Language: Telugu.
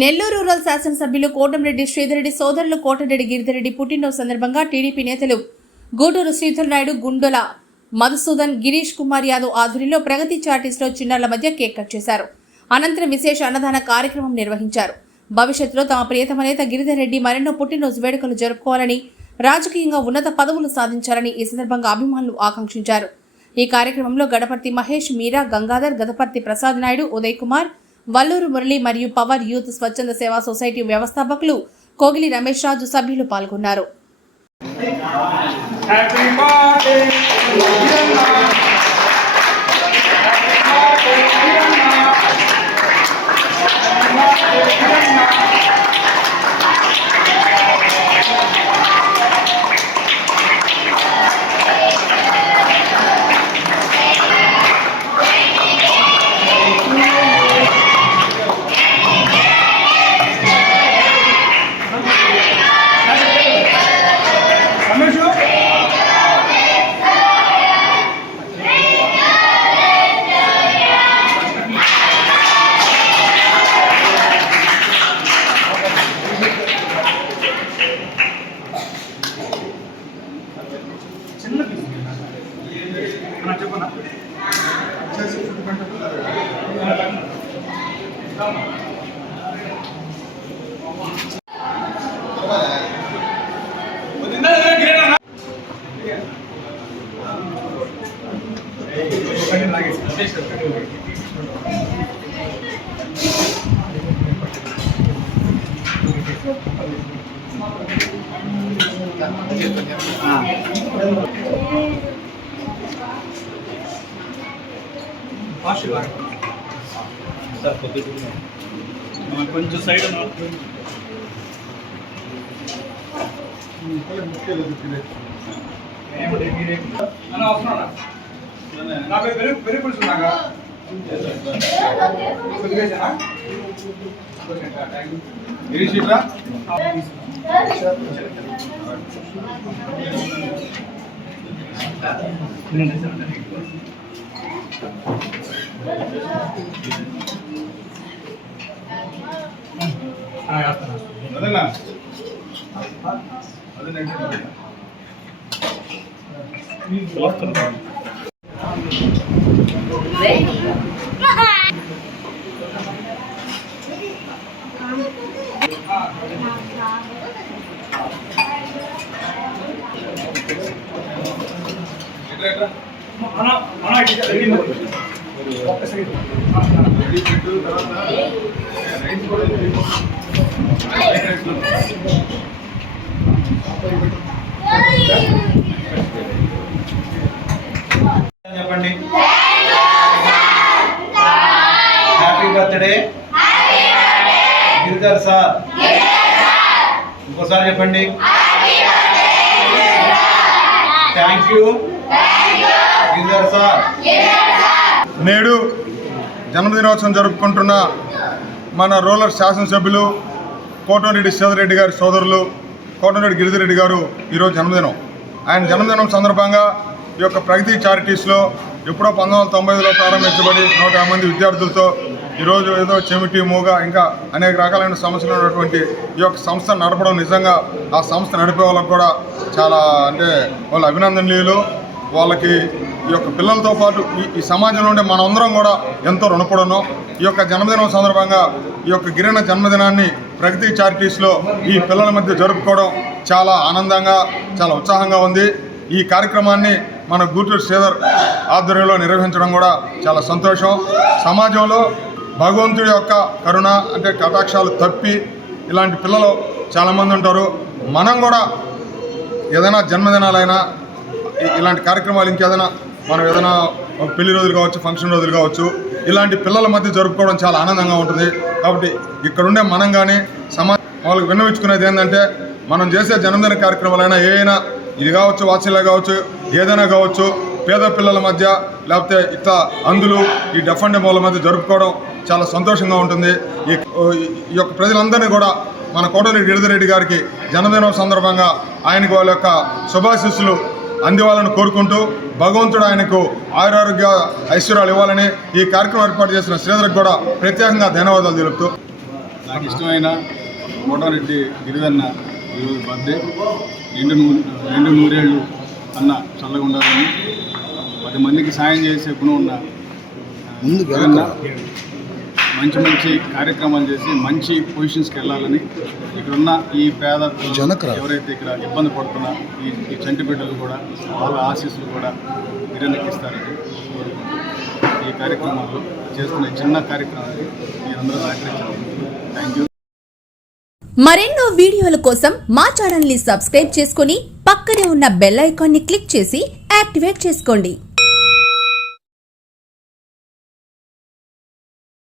నెల్లూరు రూరల్ శాసనసభ్యులు కోటంరెడ్డి శ్రీధర్రెడ్డి సోదరులు కోటంరెడ్డి గిరిధర్రెడ్డి పుట్టినరోజు సందర్భంగా టీడీపీ నేతలు గూడూరు శ్రీధర్ నాయుడు, గుండొల మధుసూదన్, గిరీష్ కుమార్ యాదవ్ ఆధ్వర్యంలో ప్రగతి చార్టీస్లో చిన్నారుల మధ్య కేక్ కట్ చేశారు. అనంతరం విశేష అన్నదాన కార్యక్రమం నిర్వహించారు. భవిష్యత్తులో తమ ప్రియతమ నేత గిరిధర్రెడ్డి మరెన్నో పుట్టినరోజు వేడుకలు జరుపుకోవాలని, రాజకీయంగా ఉన్నత పదవులు సాధించాలని ఈ సందర్భంగా అభిమానులు ఆకాంక్షించారు. ఈ కార్యక్రమంలో గడపర్తి మహేష్, మీరా, గంగాధర్, గదపర్తి ప్రసాద్ నాయుడు, ఉదయ్ కుమార్, వల్లూరు మురళి మరియు పవర్ యూత్ స్వచ్ఛంద సేవా సొసైటీ వ్యవస్థాపకులు కోగిలి రమేష్ రాజు సభ్యులు పాల్గొన్నారు. కొంచెం సైడ్ చెప్పండి. Happy birthday Giridhar sir. ఇంకోసారి చెప్పండి. Thank you Giridhar sir. నేడు జన్మదినోత్సవం జరుపుకుంటున్న మన రూరల్ శాసనసభ్యులు కోటంరెడ్డి శ్రీధర్రెడ్డి గారి సోదరులు కోటంరెడ్డి గిరిధర్రెడ్డి గారు ఈరోజు జన్మదినం. ఆయన జన్మదినం సందర్భంగా ఈ యొక్క ప్రగతి చారిటీస్లో ఎప్పుడో 1990లో ప్రారంభించబడి 150 మంది విద్యార్థులతో ఈరోజు ఏదో చెమిటి, మూగ ఇంకా అనేక రకాలైన సమస్యలు ఉన్నటువంటి ఈ యొక్క సంస్థ నడపడం నిజంగా ఆ సంస్థ నడిపే వాళ్ళకు కూడా చాలా వాళ్ళు అభినందనీయులు. వాళ్ళకి ఈ యొక్క పిల్లలతో పాటు ఈ సమాజంలో ఉండే మనందరం కూడా ఎంతో రుణపడున్నాం. ఈ యొక్క జన్మదినం సందర్భంగా ఈ యొక్క గిరిజన జన్మదినాన్ని ప్రగతి చారిటీస్లో ఈ పిల్లల మధ్య జరుపుకోవడం చాలా ఆనందంగా, చాలా ఉత్సాహంగా ఉంది. ఈ కార్యక్రమాన్ని మన గూటూరు శ్రీధర్ ఆధ్వర్యంలో నిర్వహించడం కూడా చాలా సంతోషం. సమాజంలో భగవంతుడి యొక్క కరుణ కటాక్షాలు తప్పి ఇలాంటి పిల్లలు చాలామంది ఉంటారు. మనం కూడా ఏదైనా జన్మదినాలైనా ఇలాంటి కార్యక్రమాలు ఇంకేదైనా మనం ఏదైనా పెళ్లి రోజులు కావచ్చు, ఫంక్షన్ రోజులు కావచ్చు, ఇలాంటి పిల్లల మధ్య జరుపుకోవడం చాలా ఆనందంగా ఉంటుంది. కాబట్టి ఇక్కడుండే మనం కానీ వాళ్ళకి విన్నవించుకునేది ఏంటంటే, మనం చేసే జన్మదిన కార్యక్రమాలైనా ఏదైనా ఇది కావచ్చు, వాత్సల్య కావచ్చు, ఏదైనా కావచ్చు, పేద పిల్లల మధ్య లేకపోతే ఇట్లా అందులు ఈ డెఫ్ అండ్ డెమోల మధ్య జరుపుకోవడం చాలా సంతోషంగా ఉంటుంది. ఈ యొక్క ప్రజలందరినీ కూడా మన కోటంరెడ్డి గిరిధర్రెడ్డి గారికి జన్మదినం సందర్భంగా ఆయనకు వాళ్ళ యొక్క శుభాశీస్సులు అందివ్వాలని కోరుకుంటూ, భగవంతుడు ఆయనకు ఆయురారోగ్య ఐశ్వర్యాలు ఇవ్వాలని ఈ కార్యక్రమం ఏర్పాటు చేసిన శ్రీధర్కి కూడా ప్రత్యేకంగా ధన్యవాదాలు తెలుపుతూ నాకు ఇష్టమైన కోటారెడ్డి గిరిదన్న ఈరోజు బర్త్డే నిండు నూరేళ్ళు అన్న చల్లగా ఉండాలని 10 మందికి సాయం చేసే గుణం ఉన్న గిరిదన్న మంచి మంచి కార్యక్రమాలు చేసి మంచి పొజిషన్స్కి వెళ్ళాలని ఇక్కడున్న ఈ పేద ఎవరైతే ఇక్కడ ఇబ్బంది పడుతున్నా ఈ చంటి బిడ్డలు కూడా వాళ్ళ ఆశీస్సులు కూడా గిరిదన్నకి ఇస్తారని కోరుకుంటున్నాను. ఈ కార్యక్రమాల్లో చేస్తున్న చిన్న కార్యక్రమాన్ని మీరందరూ సహకరించాలి. Thank you. మరెన్నో వీడియోల కోసం మా ఛానల్ ని సబ్స్క్రైబ్ చేసుకుని పక్కనే ఉన్న బెల్ ఐకాన్ ని క్లిక్ చేసి యాక్టివేట్ చేసుకోండి.